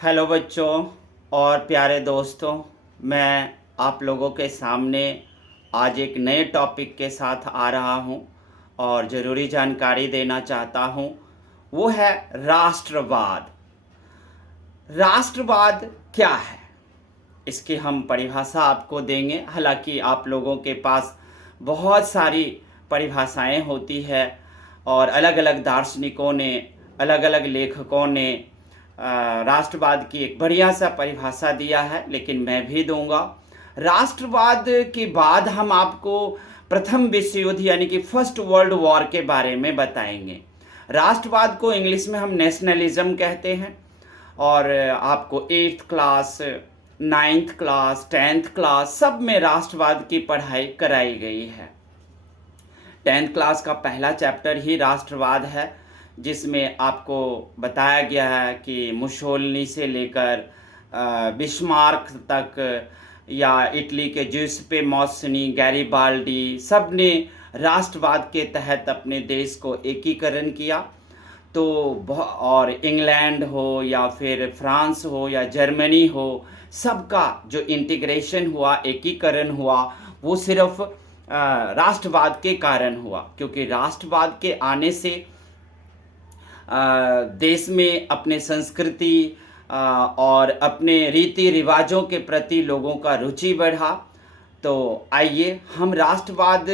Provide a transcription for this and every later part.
Hello बच्चों और प्यारे दोस्तों, मैं आप लोगों के सामने आज एक नए टॉपिक के साथ आ रहा हूं और ज़रूरी जानकारी देना चाहता हूं। वो है राष्ट्रवाद। राष्ट्रवाद क्या है, इसकी हम परिभाषा आपको देंगे। हालांकि आप लोगों के पास बहुत सारी परिभाषाएं होती है और अलग अलग दार्शनिकों ने, अलग अलग लेखकों ने राष्ट्रवाद की एक बढ़िया सा परिभाषा दिया है, लेकिन मैं भी दूंगा। राष्ट्रवाद के बाद हम आपको प्रथम विश्व युद्ध यानी कि फर्स्ट वर्ल्ड वॉर के बारे में बताएंगे। राष्ट्रवाद को इंग्लिश में हम नेशनलिज्म कहते हैं और आपको 8th class, 9th class, 10th class सब में राष्ट्रवाद की पढ़ाई कराई गई है। 10th क्लास का पहला चैप्टर ही राष्ट्रवाद है, जिसमें आपको बताया गया है कि मुसोलिनी से लेकर बिस्मार्क तक, या इटली के जुसेप्पे मौसनी, गैरिबाल्डी, सब ने राष्ट्रवाद के तहत अपने देश को एकीकरण किया। तो और इंग्लैंड हो या फिर फ्रांस हो या जर्मनी हो, सबका जो इंटीग्रेशन हुआ, एकीकरण हुआ, वो सिर्फ राष्ट्रवाद के कारण हुआ। क्योंकि राष्ट्रवाद के आने से देश में अपने संस्कृति और अपने रीति रिवाजों के प्रति लोगों का रुचि बढ़ा। तो आइए हम राष्ट्रवाद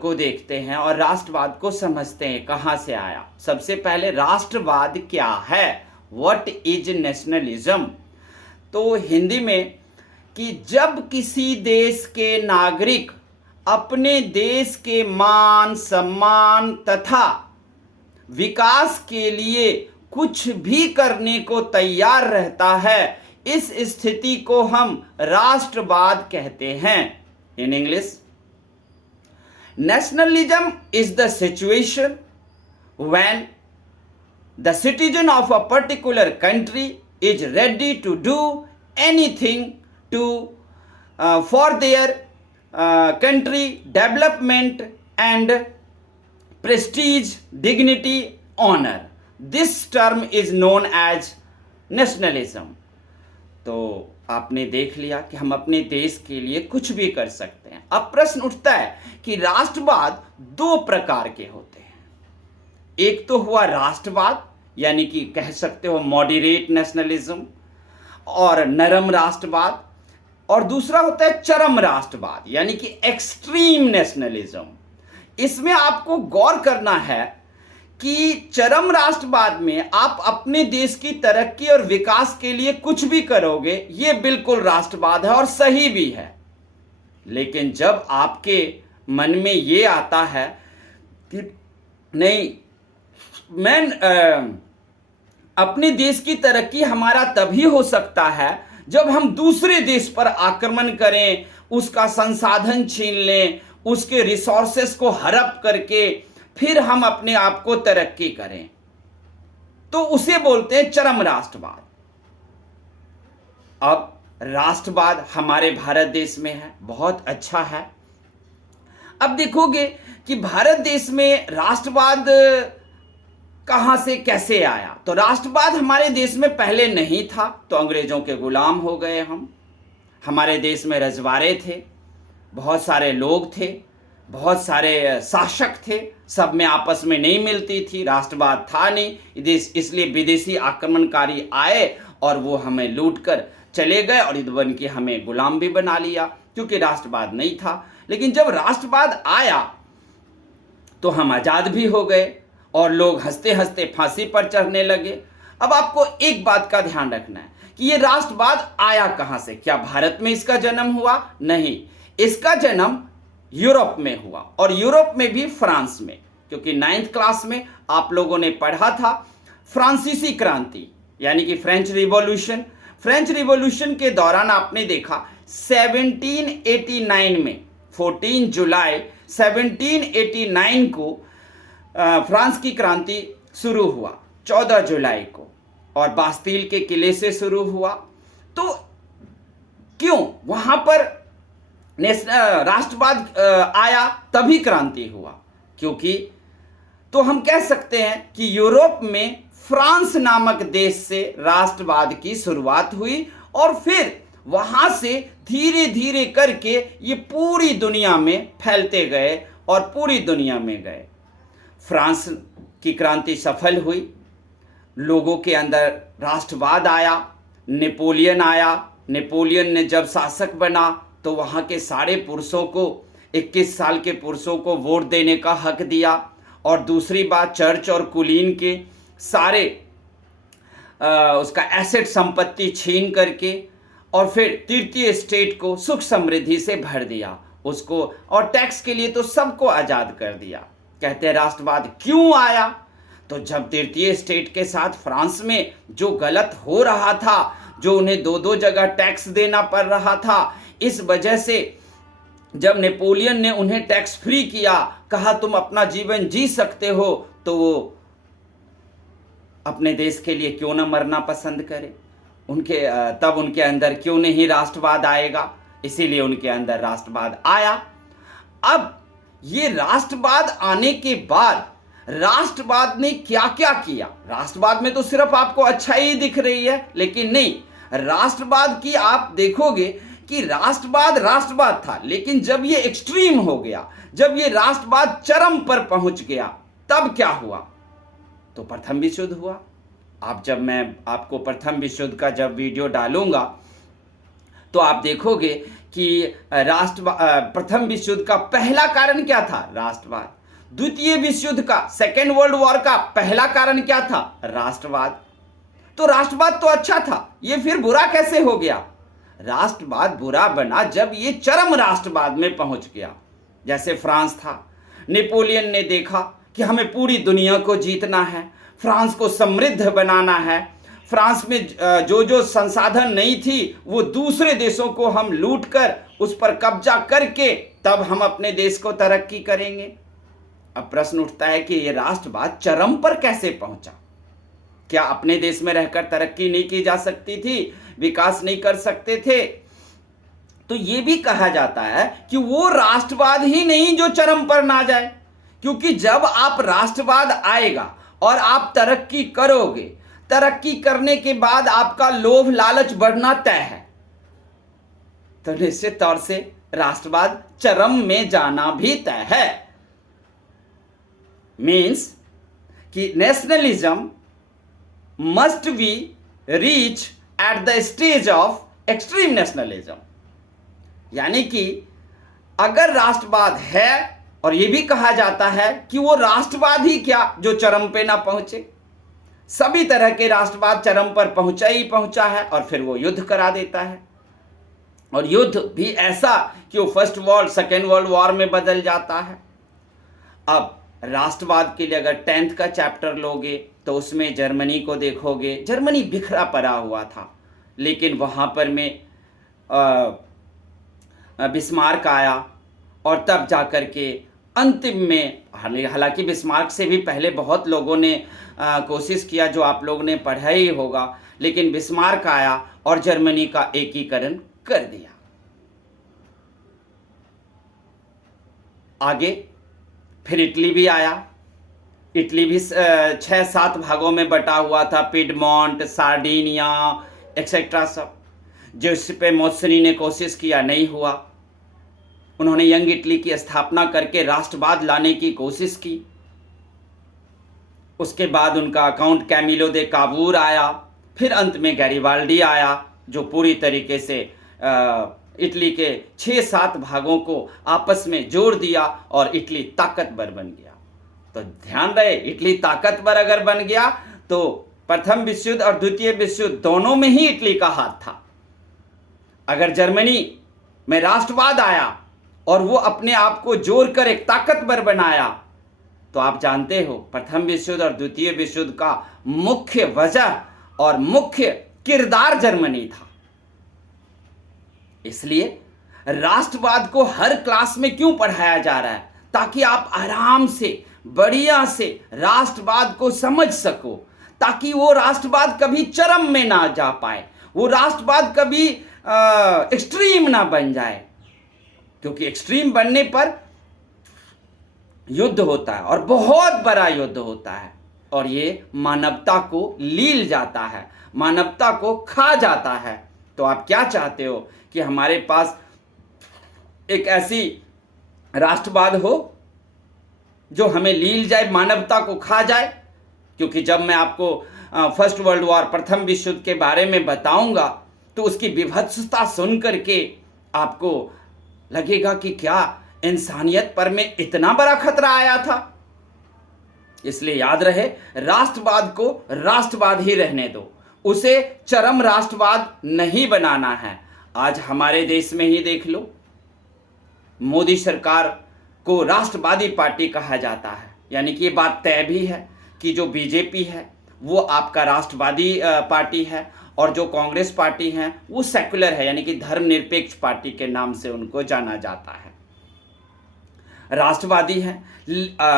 को देखते हैं और राष्ट्रवाद को समझते हैं कहाँ से आया। सबसे पहले राष्ट्रवाद क्या है, व्हाट इज नेशनलिज्म। तो हिंदी में कि जब किसी देश के नागरिक अपने देश के मान, सम्मान तथा विकास के लिए कुछ भी करने को तैयार रहता है, इस स्थिति को हम राष्ट्रवाद कहते हैं। In English, nationalism is the situation when the citizen of a particular country is ready to do anything to for their country development and prestige, dignity, honor. This term is known as nationalism. तो आपने देख लिया कि हम अपने देश के लिए कुछ भी कर सकते हैं। अब प्रश्न उठता है कि राष्ट्रवाद दो प्रकार के होते हैं। एक तो हुआ राष्ट्रवाद, यानी कि कह सकते हो मॉडरेट नेशनलिज्म और नरम राष्ट्रवाद, और दूसरा होता है चरम राष्ट्रवाद यानी कि एक्सट्रीम नेशनलिज्म। इसमें आपको गौर करना है कि चरम राष्ट्रवाद में आप अपने देश की तरक्की और विकास के लिए कुछ भी करोगे, ये बिल्कुल राष्ट्रवाद है और सही भी है। लेकिन जब आपके मन में ये आता है कि नहीं, मैं अपने देश की तरक्की हमारा तभी हो सकता है जब हम दूसरे देश पर आक्रमण करें, उसका संसाधन छीन लें, उसके रिसोर्सेस को हड़प करके फिर हम अपने आप को तरक्की करें, तो उसे बोलते हैं चरम राष्ट्रवाद। अब राष्ट्रवाद हमारे भारत देश में है, बहुत अच्छा है। अब देखोगे कि भारत देश में राष्ट्रवाद कहां से कैसे आया। तो राष्ट्रवाद हमारे देश में पहले नहीं था, तो अंग्रेजों के गुलाम हो गए हम। हमारे देश में रजवाड़े थे, बहुत सारे लोग थे, बहुत सारे शासक थे, सब में आपस में नहीं मिलती थी, राष्ट्रवाद था नहीं। इसलिए विदेशी आक्रमणकारी आए और वो हमें लूट कर चले गए और इधर बन के हमें गुलाम भी बना लिया, क्योंकि राष्ट्रवाद नहीं था। लेकिन जब राष्ट्रवाद आया तो हम आज़ाद भी हो गए और लोग हंसते हंसते फांसी पर चढ़ने लगे। अब आपको एक बात का ध्यान रखना है कि ये राष्ट्रवाद आया कहां से। क्या भारत में इसका जन्म हुआ? नहीं, इसका जन्म यूरोप में हुआ, और यूरोप में भी फ्रांस में। क्योंकि 9th क्लास में आप लोगों ने पढ़ा था फ्रांसीसी क्रांति यानी कि फ्रेंच रिवॉल्यूशन। फ्रेंच रिवॉल्यूशन के दौरान आपने देखा 1789 में, 14 जुलाई 1789 को फ्रांस की क्रांति शुरू हुआ 14 जुलाई को, और बास्तील के किले से शुरू हुआ। तो क्यों वहां पर राष्ट्रवाद आया, तभी क्रांति हुआ? क्योंकि तो हम कह सकते हैं कि यूरोप में फ्रांस नामक देश से राष्ट्रवाद की शुरुआत हुई और फिर वहां से धीरे धीरे करके ये पूरी दुनिया में फैलते गए और पूरी दुनिया में गए। फ्रांस की क्रांति सफल हुई, लोगों के अंदर राष्ट्रवाद आया, नेपोलियन आया। नेपोलियन ने जब शासक बना तो वहाँ के सारे पुरुषों को, 21 साल के पुरुषों को वोट देने का हक दिया। और दूसरी बात, चर्च और कुलीन के सारे उसका एसेट संपत्ति छीन करके और फिर तृतीय स्टेट को सुख समृद्धि से भर दिया उसको, और टैक्स के लिए तो सबको आज़ाद कर दिया। कहते हैं राष्ट्रवाद क्यों आया? तो जब तृतीय स्टेट के साथ फ्रांस में जो गलत हो रहा था, जो उन्हें दो दो जगह टैक्स देना पड़ रहा था, इस वजह से जब नेपोलियन ने उन्हें टैक्स फ्री किया, कहा तुम अपना जीवन जी सकते हो, तो वो अपने देश के लिए क्यों ना मरना पसंद करें? तब उनके अंदर क्यों नहीं राष्ट्रवाद आएगा? इसीलिए उनके अंदर राष्ट्रवाद आया। अब ये राष्ट्रवाद आने के बाद राष्ट्रवाद ने क्या क्या किया? राष्ट्रवाद में तो सिर्फ आपको अच्छाई ही दिख रही है, लेकिन नहीं, राष्ट्रवाद की आप देखोगे कि राष्ट्रवाद था, लेकिन जब ये एक्सट्रीम हो गया, जब ये राष्ट्रवाद चरम पर पहुंच गया, तब क्या हुआ? तो प्रथम विश्व युद्ध हुआ। जब मैं आपको प्रथम विश्व युद्ध का जब वीडियो डालूंगा तो आप देखोगे कि प्रथम विश्व युद्ध का पहला कारण क्या था? राष्ट्रवाद। द्वितीय विश्व युद्ध का, सेकेंड वर्ल्ड वॉर का पहला कारण क्या था? राष्ट्रवाद। तो राष्ट्रवाद तो अच्छा था, ये फिर बुरा कैसे हो गया? राष्ट्रवाद बुरा बना जब ये चरम राष्ट्रवाद में पहुंच गया। जैसे फ्रांस था, नेपोलियन ने देखा कि हमें पूरी दुनिया को जीतना है, फ्रांस को समृद्ध बनाना है, फ्रांस में जो जो संसाधन नहीं थी वो दूसरे देशों को हम लूट कर उस पर कब्जा करके तब हम अपने देश को तरक्की करेंगे। अब प्रश्न उठता है कि ये राष्ट्रवाद चरम पर कैसे पहुंचा? क्या अपने देश में रहकर तरक्की नहीं की जा सकती थी, विकास नहीं कर सकते थे? तो ये भी कहा जाता है कि वो राष्ट्रवाद ही नहीं जो चरम पर ना जाए, क्योंकि जब आप राष्ट्रवाद आएगा और आप तरक्की करोगे, तरक्की करने के बाद आपका लोभ लालच बढ़ना तय है, तो निश्चित तौर से राष्ट्रवाद चरम में जाना भी तय है। मीन्स कि nationalism must be reach at the stage of extreme nationalism. यानी कि अगर राष्ट्रवाद है, और यह भी कहा जाता है कि वो राष्ट्रवाद ही क्या जो चरम पे ना पहुंचे, सभी तरह के राष्ट्रवाद चरम पर पहुंचा ही पहुंचा है और फिर वो युद्ध करा देता है। और युद्ध भी ऐसा कि वो first world second world war में बदल जाता है। अब राष्ट्रवाद के लिए अगर 10th का चैप्टर लोगे तो उसमें जर्मनी को देखोगे। जर्मनी बिखरा पड़ा हुआ था, लेकिन वहाँ पर में बिस्मार्क आया और तब जाकर के अंतिम में, हालांकि बिस्मार्क से भी पहले बहुत लोगों ने कोशिश किया, जो आप लोगों ने पढ़ा ही होगा, लेकिन बिस्मार्क आया और जर्मनी का एकीकरण कर दिया। आगे फिर इटली भी आया। इटली भी 6-7 भागों में बटा हुआ था, पिडमोंट, सार्डिनिया एक्सेट्रा सब, जिस पे मोसनी ने कोशिश किया, नहीं हुआ। उन्होंने यंग इटली की स्थापना करके राष्ट्रवाद लाने की कोशिश की। उसके बाद उनका काउंट कैमिलो दे काबूर आया, फिर अंत में गैरिबाल्डी आया, जो पूरी तरीके से इटली के 6-7 भागों को आपस में जोड़ दिया और इटली ताकतवर बन गया। तो ध्यान रहे, इटली ताकतवर अगर बन गया तो प्रथम विश्व युद्ध और द्वितीय विश्व युद्ध दोनों में ही इटली का हाथ था। अगर जर्मनी में राष्ट्रवाद आया और वो अपने आप को जोड़कर एक ताकतवर बनाया, तो आप जानते हो प्रथम विश्व युद्ध और द्वितीय विश्व युद्ध का मुख्य वजह और मुख्य किरदार जर्मनी था। इसलिए राष्ट्रवाद को हर क्लास में क्यों पढ़ाया जा रहा है? ताकि आप आराम से, बढ़िया से राष्ट्रवाद को समझ सको, ताकि वो राष्ट्रवाद कभी चरम में ना जा पाए, वो राष्ट्रवाद कभी एक्सट्रीम ना बन जाए, क्योंकि एक्सट्रीम बनने पर युद्ध होता है और बहुत बड़ा युद्ध होता है। और ये मानवता को लील जाता है, मानवता को खा जाता है। तो आप क्या चाहते हो कि हमारे पास एक ऐसी राष्ट्रवाद हो जो हमें लील जाए, मानवता को खा जाए? क्योंकि जब मैं आपको फर्स्ट वर्ल्ड वॉर, प्रथम विश्व युद्ध के बारे में बताऊंगा तो उसकी विभत्सता सुन करके आपको लगेगा कि क्या इंसानियत पर में इतना बड़ा खतरा आया था। इसलिए याद रहे, राष्ट्रवाद को राष्ट्रवाद ही रहने दो, उसे चरम राष्ट्रवाद नहीं बनाना है। आज हमारे देश में ही देख लो, मोदी सरकार को राष्ट्रवादी पार्टी कहा जाता है, यानी कि ये बात तय भी है कि जो बीजेपी है वो आपका राष्ट्रवादी पार्टी है और जो कांग्रेस पार्टी है वो सेक्युलर है, यानी कि धर्मनिरपेक्ष पार्टी के नाम से उनको जाना जाता है। राष्ट्रवादी है,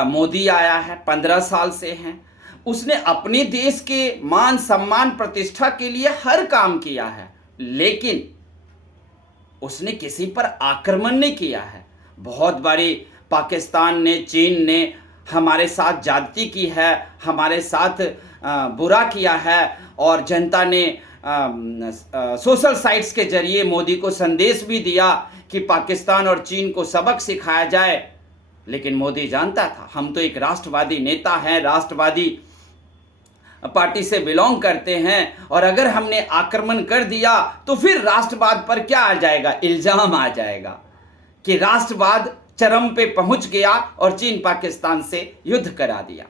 मोदी आया है, 15 साल से हैं, उसने अपने देश के मान सम्मान प्रतिष्ठा के लिए हर काम किया है, लेकिन उसने किसी पर आक्रमण नहीं किया है। बहुत बारी पाकिस्तान ने, चीन ने हमारे साथ ज्यादती की है, हमारे साथ बुरा किया है और जनता ने सोशल साइट्स के जरिए मोदी को संदेश भी दिया कि पाकिस्तान और चीन को सबक सिखाया जाए। लेकिन मोदी जानता था हम तो एक राष्ट्रवादी नेता हैं, राष्ट्रवादी पार्टी से बिलोंग करते हैं, और अगर हमने आक्रमण कर दिया तो फिर राष्ट्रवाद पर क्या आ जाएगा, इल्जाम आ जाएगा कि राष्ट्रवाद चरम पे पहुंच गया और चीन पाकिस्तान से युद्ध करा दिया।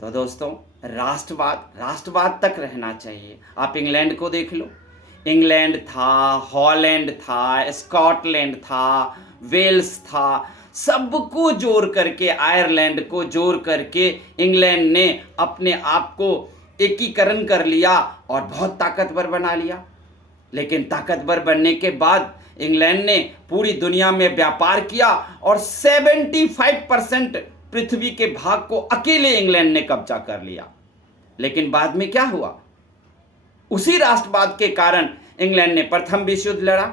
तो दोस्तों, राष्ट्रवाद तक रहना चाहिए। आप इंग्लैंड को देख लो, इंग्लैंड था, हॉलैंड था, स्कॉटलैंड था, वेल्स था, सबको जोड़ करके, आयरलैंड को जोड़ करके इंग्लैंड ने अपने आप को एकीकरण कर लिया और बहुत ताकतवर बना लिया। लेकिन ताकतवर बनने के बाद इंग्लैंड ने पूरी दुनिया में व्यापार किया और 75% पृथ्वी के भाग को अकेले इंग्लैंड ने कब्जा कर लिया। लेकिन बाद में क्या हुआ, उसी राष्ट्रवाद के कारण इंग्लैंड ने प्रथम विश्व युद्ध लड़ा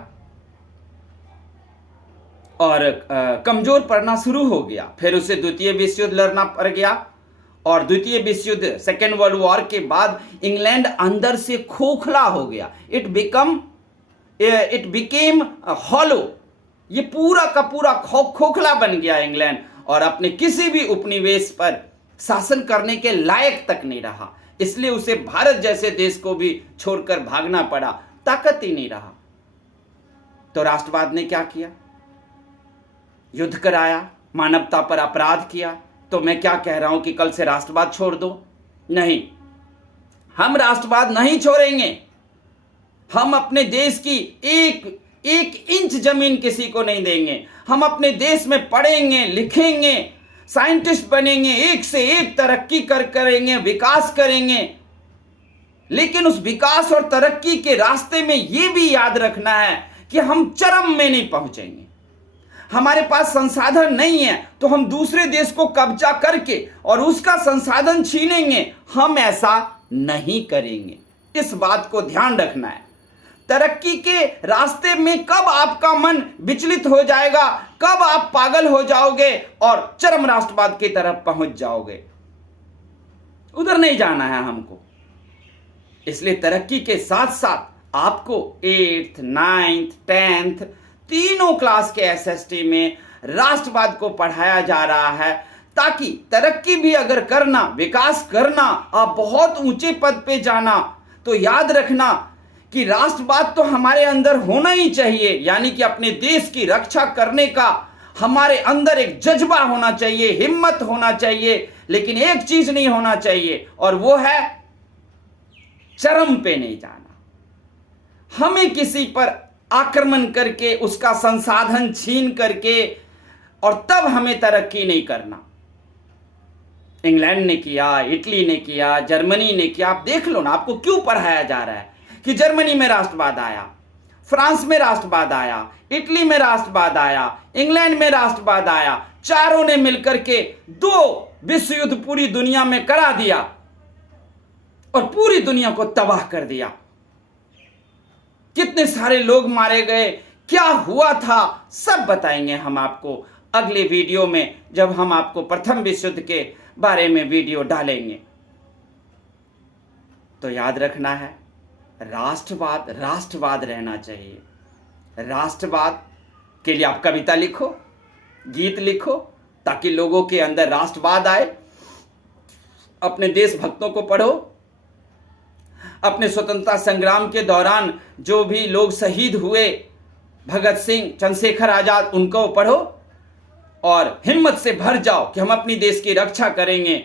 और कमजोर पड़ना शुरू हो गया। फिर उसे द्वितीय विश्व युद्ध लड़ना पड़ गया और द्वितीय विश्व युद्ध, सेकेंड वर्ल्ड वॉर के बाद इंग्लैंड अंदर से खोखला हो गया। It became hollow. ये पूरा का पूरा खोखला बन गया इंग्लैंड और अपने किसी भी उपनिवेश पर शासन करने के लायक तक नहीं रहा। इसलिए उसे भारत जैसे देश को भी छोड़कर भागना पड़ा, ताकत ही नहीं रहा। तो राष्ट्रवाद ने क्या किया, युद्ध कराया, मानवता पर अपराध किया। तो मैं क्या कह रहा हूं कि कल से राष्ट्रवाद छोड़ दो? नहीं, हम राष्ट्रवाद नहीं छोड़ेंगे। हम अपने देश की एक इंच जमीन किसी को नहीं देंगे। हम अपने देश में पढ़ेंगे, लिखेंगे, साइंटिस्ट बनेंगे, एक से एक तरक्की करेंगे, विकास करेंगे। लेकिन उस विकास और तरक्की के रास्ते में यह भी याद रखना है कि हम चरम में नहीं पहुंचेंगे। हमारे पास संसाधन नहीं है तो हम दूसरे देश को कब्जा करके और उसका संसाधन छीनेंगे। हम ऐसा नहीं करेंगे, इस बात को ध्यान रखना है। तरक्की के रास्ते में कब आपका मन विचलित हो जाएगा, कब आप पागल हो जाओगे और चरम राष्ट्रवाद की तरफ पहुंच जाओगे, उधर नहीं जाना है हमको। इसलिए तरक्की के साथ साथ आपको 8th, 9th, 10th तीनों क्लास के एसएसटी में राष्ट्रवाद को पढ़ाया जा रहा है, ताकि तरक्की भी अगर करना, विकास करना, आप बहुत ऊंचे पद पे जाना, तो याद रखना कि राष्ट्रवाद तो हमारे अंदर होना ही चाहिए। यानी कि अपने देश की रक्षा करने का हमारे अंदर एक जज्बा होना चाहिए, हिम्मत होना चाहिए। लेकिन एक चीज नहीं होना चाहिए और वो है चरम पे नहीं जाना। हमें किसी पर आक्रमण करके, उसका संसाधन छीन करके और तब हमें तरक्की नहीं करना। इंग्लैंड ने किया, इटली ने किया, जर्मनी ने किया। आप देख लो ना, आपको क्यों पढ़ाया जा रहा है कि जर्मनी में राष्ट्रवाद आया, फ्रांस में राष्ट्रवाद आया, इटली में राष्ट्रवाद आया, इंग्लैंड में राष्ट्रवाद आया। चारों ने मिलकर के 2 विश्व युद्ध पूरी दुनिया में करा दिया और पूरी दुनिया को तबाह कर दिया। कितने सारे लोग मारे गए, क्या हुआ था, सब बताएंगे हम आपको अगले वीडियो में, जब हम आपको प्रथम विश्व युद्ध के बारे में वीडियो डालेंगे। तो याद रखना है, राष्ट्रवाद राष्ट्रवाद रहना चाहिए। राष्ट्रवाद के लिए आप कविता लिखो, गीत लिखो, ताकि लोगों के अंदर राष्ट्रवाद आए। अपने देशभक्तों को पढ़ो, अपने स्वतंत्रता संग्राम के दौरान जो भी लोग शहीद हुए, भगत सिंह, चंद्रशेखर आजाद, उनको पढ़ो और हिम्मत से भर जाओ कि हम अपनी देश की रक्षा करेंगे।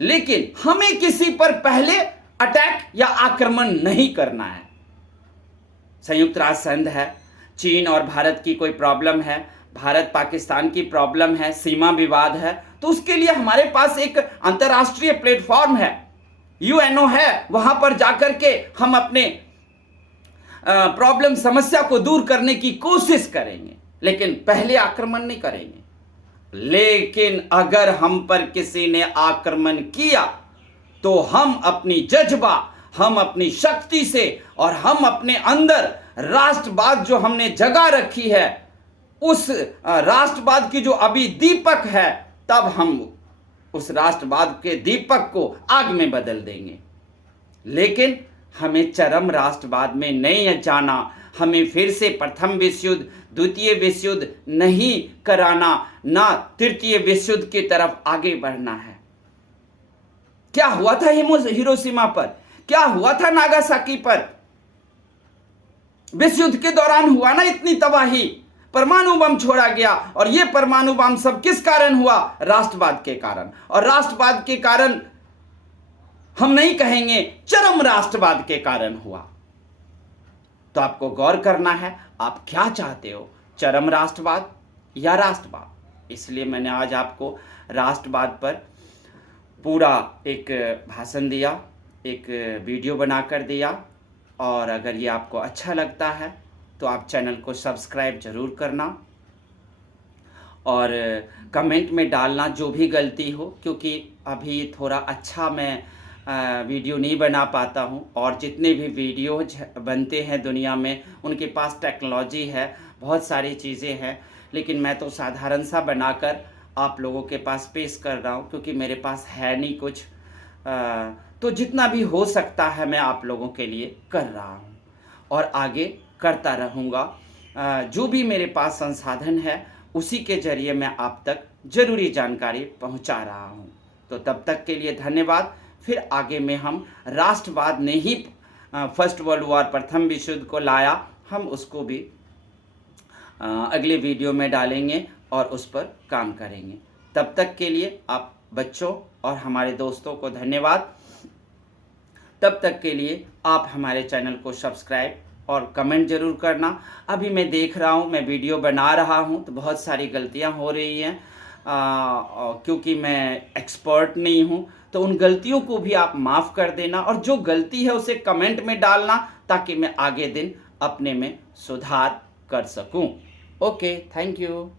लेकिन हमें किसी पर पहले अटैक या आक्रमण नहीं करना है। संयुक्त राष्ट्र संघ है, चीन और भारत की कोई प्रॉब्लम है, भारत पाकिस्तान की प्रॉब्लम है, सीमा विवाद है, तो उसके लिए हमारे पास एक अंतर्राष्ट्रीय प्लेटफॉर्म है, यूएनओ है। वहां पर जाकर के हम अपने प्रॉब्लम, समस्या को दूर करने की कोशिश करेंगे, लेकिन पहले आक्रमण नहीं करेंगे। लेकिन अगर हम पर किसी ने आक्रमण किया तो हम अपनी जज्बा, हम अपनी शक्ति से और हम अपने अंदर राष्ट्रवाद जो हमने जगा रखी है, उस राष्ट्रवाद की जो अभी दीपक है, तब हम उस राष्ट्रवाद के दीपक को आग में बदल देंगे। लेकिन हमें चरम राष्ट्रवाद में नहीं जाना, हमें फिर से प्रथम विश्व युद्ध, द्वितीय विश्व युद्ध नहीं कराना, ना तृतीय विश्व युद्ध की तरफ आगे बढ़ना है। क्या हुआ था हिरोशिमा पर, क्या हुआ था नागासाकी पर? विश्व युद्ध के दौरान हुआ ना इतनी तबाही, परमाणु बम छोड़ा गया, और यह परमाणु बम सब किस कारण हुआ? राष्ट्रवाद के कारण। और राष्ट्रवाद के कारण हम नहीं कहेंगे, चरम राष्ट्रवाद के कारण हुआ। तो आपको गौर करना है, आप क्या चाहते हो, चरम राष्ट्रवाद या राष्ट्रवाद? इसलिए मैंने आज आपको राष्ट्रवाद पर पूरा एक भाषण दिया, एक वीडियो बनाकर दिया। और अगर ये आपको अच्छा लगता है तो आप चैनल को सब्सक्राइब जरूर करना और कमेंट में डालना जो भी गलती हो, क्योंकि अभी थोड़ा अच्छा मैं वीडियो नहीं बना पाता हूँ। और जितने भी वीडियो बनते हैं दुनिया में, उनके पास टेक्नोलॉजी है, बहुत सारी चीज़ें हैं, लेकिन मैं तो साधारण सा बनाकर आप लोगों के पास पेश कर रहा हूँ, क्योंकि मेरे पास है नहीं कुछ। तो जितना भी हो सकता है मैं आप लोगों के लिए कर रहा हूँ और आगे करता रहूँगा। जो भी मेरे पास संसाधन है उसी के जरिए मैं आप तक ज़रूरी जानकारी पहुँचा रहा हूँ। तो तब तक के लिए धन्यवाद। फिर आगे में हम राष्ट्रवाद ने ही फर्स्ट वर्ल्ड वॉर, प्रथम विश्व युद्ध को लाया, हम उसको भी अगले वीडियो में डालेंगे और उस पर काम करेंगे। तब तक के लिए आप बच्चों और हमारे दोस्तों को धन्यवाद। तब तक के लिए आप हमारे चैनल को सब्सक्राइब और कमेंट जरूर करना। अभी मैं देख रहा हूँ, मैं वीडियो बना रहा हूँ तो बहुत सारी गलतियाँ हो रही हैं, क्योंकि मैं एक्सपर्ट नहीं हूँ। तो उन गलतियों को भी आप माफ़ कर देना, और जो गलती है उसे कमेंट में डालना, ताकि मैं आगे दिन अपने में सुधार कर सकूँ। Okay, thank you.